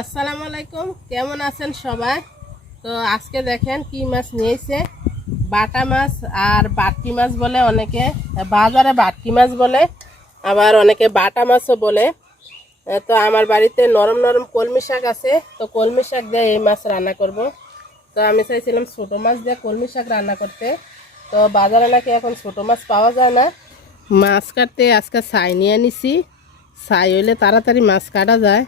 আসসালামু আলাইকুম, কেমন আছেন সবাই? তো আজকে দেখেন কি মাছ নিয়েছে। বাটা মাছ আর বাটকি মাছ বলে অনেকে, বাজারে বাটকি মাছ বলে, আবার অনেকে বাটা মাছও বলে। তো আমার বাড়িতে নরম নরম কলমি শাক আছে, তো কলমি শাক দিয়ে এই মাছ রান্না করব। তো আমি চাইছিলাম ছোটো মাছ দিয়ে কলমি শাক রান্না করতে। তো বাজারে নাকি এখন ছোটো মাছ পাওয়া যায় না। মাছ কাটতে আজকে ছাই নিয়ে নিছি ছাই হইলে তাড়াতাড়ি মাছ কাটা যায়।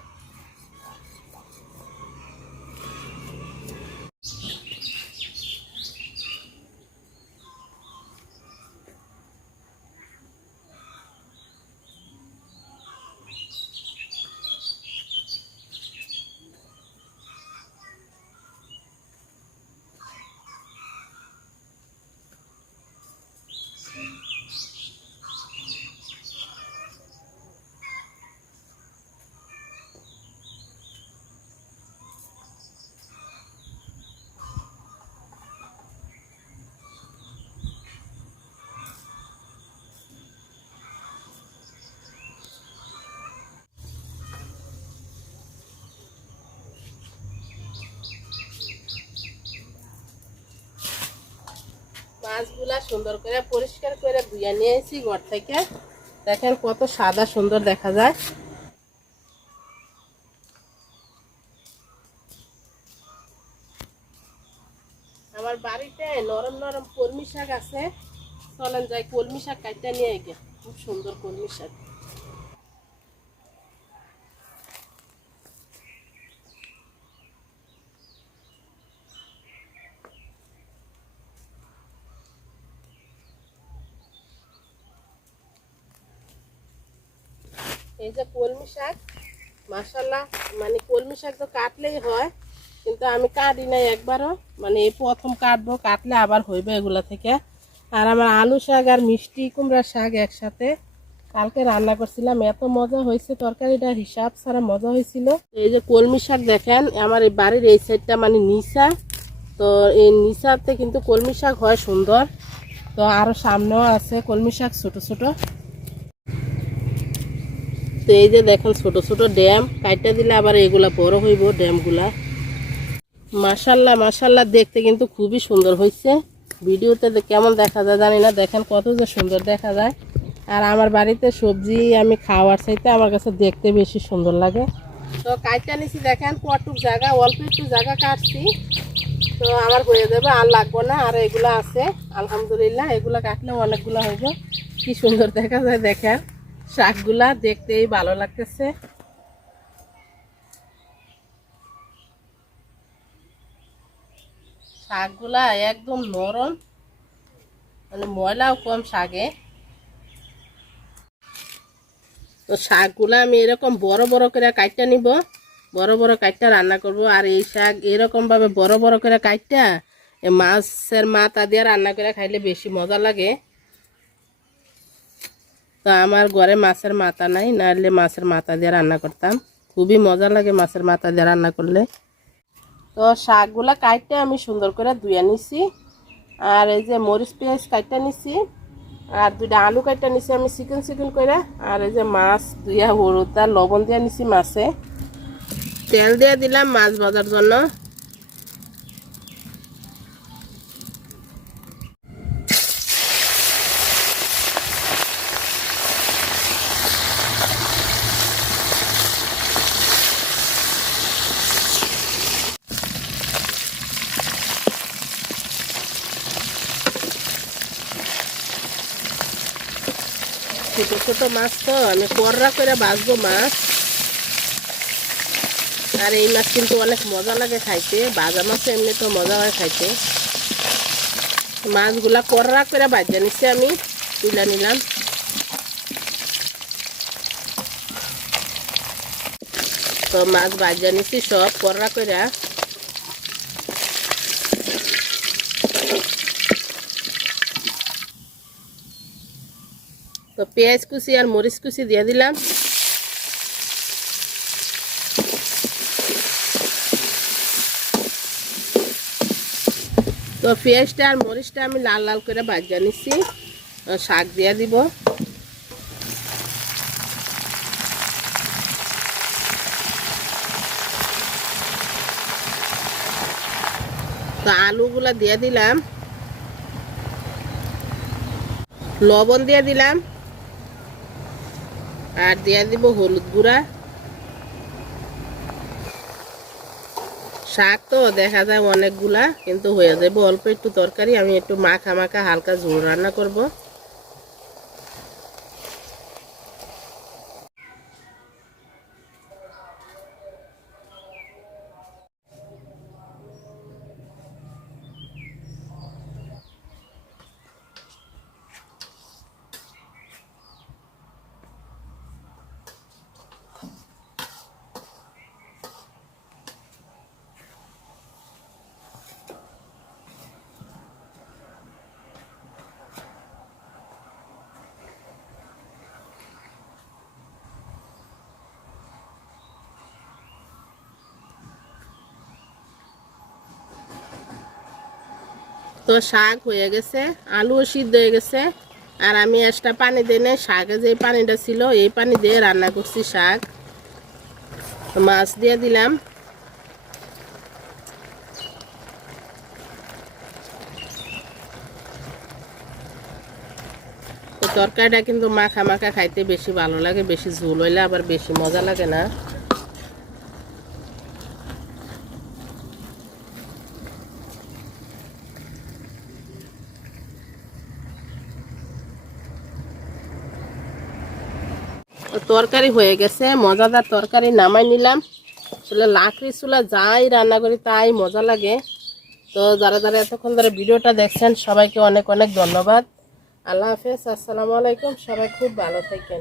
মাছগুলা সুন্দর করে, পরিষ্কার করে ধুয়ে নিয়ে এসেছি ঘর থেকে। দেখেন কত সাদা সুন্দর দেখা যায়। আমার বাড়িতে নরম নরম কলমি শাক আছে। চলেন যাই, কলমি শাক কাটতে নিয়ে খুব সুন্দর কলমি শাক। এই যে কলমি শাক মাসাল্লাহ মানে কলমি শাক তো কাটলেই হয়, কিন্তু আমি কাটি নাই একবারও মানে এই প্রথম কাটবো, কাটলে আবার হইবে এগুলা থেকে। আর আমার আলু শাক আর মিষ্টি কুমড়া শাক একসাথে কালকে রান্না করছিলাম, এত মজা হয়েছে তরকারিটা হিসাব ছাড়া মজা হয়েছিল। এই যে কলমি শাক দেখেন, আমার এই বাড়ির এই সাইডটা মানে নিচা, তো এই নিচাতে কিন্তু কলমি শাক হয় সুন্দর। তো আরও সামনেও আছে কলমি শাক, ছোটো, ছোট। তো এই যে দেখেন ছোট ছোট ড্যাম কাইটা দিলে আবার এগুলা বড় হইব ড্যামগুলা। মাসাল্লাহ মাসাল্লাহ দেখতে কিন্তু খুবই সুন্দর হয়েছে ভিডিওতে কেমন দেখা যায় জানি না, দেখেন কত যে সুন্দর দেখা যায়। আর আমার বাড়িতে সবজি আমি খাওয়ার চাইতে আমার কাছে দেখতে বেশি সুন্দর লাগে। তো কাইটা নিছি, দেখেন কটুক জায়গা, অল্প একটু জায়গা কাটছি। তো আমার হয়ে যাবে, আর লাগবো না, আর এগুলো আছে। আলহামদুলিল্লাহ, এগুলো কাটলে অনেকগুলো হইব। কি সুন্দর দেখা যায়, দেখেন। শাকগুলা দেখতেই ভালো লাগতেছে। শাকগুলা একদম নরম মানে ময়লাও কম শাকে। তো শাকগুলা আমি এরকম বড় বড় করে কাটটা নিব, বড় বড় কাটটা রান্না করব। আর এই শাক এরকম ভাবে বড় বড় করে কাটটা মাছের মাথা দিয়ে রান্না করে খাইলে বেশি মজা লাগে। তো আমার ঘরে মাছের মাথা নাই নাহলে মাছের মাথা দিয়ে রান্না করতাম। খুবই মজা লাগে মাছের মাথা দিয়ে রান্না করলে। তো শাকগুলা কাটতে আমি সুন্দর করে ধুয়ে নিছি। আর এই যে মরিচ পেঁয়াজ কাটতে নিছি, আর দুইটা আলু কাটতে নিছি আমি চিকেন চিকেন করে। আর এই যে মাছ দুইয়া হলুদ লবণ দিয়ে নিছি মাছে। তেল দিয়ে দিলাম মাছ ভাজার জন্য। ছোট ছোট মাছ তো, আমি কররা করে বাঁচবো মাছ। আর এই মাছ কিন্তু অনেক মজা লাগে খাইতে বাজা মাছ এমনি তো মজা হয় খাইতে। মাছগুলা কররা করে বাজিয়ে নিচ্ছি আমি, তুলে নিলাম। তো মাছ বাজিয়ে নিচ্ছি সব কররা করে। তো পেঁয়াজ কুচি আর মরিচ কুচি দিয়ে দিলাম। তো পেঁয়াজটা আর মরিচটা আমি লাল লাল করে ভাজা নিচ্ছি শাক দিয়ে দিব। তো আলুগুলা দিয়ে দিলাম। লবণ দিয়ে দিলাম। আর দিয়ে দিব হলুদ গুঁড়া। শাক তো দেখা যায় অনেকগুলা, কিন্তু হয়ে যাবে অল্প একটু তরকারি। আমি একটু মাখা মাখা হালকা ঝোল রান্না করব। তো শাক হয়ে গেছে, আলুও সিদ্ধ হয়ে গেছে, আর আমি একটা পানি দিয়ে নেই শাকে যে পানিটা ছিল এই পানি দিয়ে রান্না করছি শাক। মাছ দিয়ে দিলাম। তরকারিটা কিন্তু মাখা মাখা খাইতে বেশি ভালো লাগে, বেশি ঝোল হইলে আবার বেশি মজা লাগে না। তো তরকারি হয়ে গেছে, মজাদার তরকারি নামাই নিলাম। আসলে লাকড়ি চুলা যাই রান্না করি তাই মজা লাগে। তো যারা যারা এতক্ষণ ধরে ভিডিওটা দেখছেন, সবাইকে অনেক অনেক ধন্যবাদ। আল্লাহ হাফেজ, আসসালামু আলাইকুম, সবাই খুব ভালো থাকেন।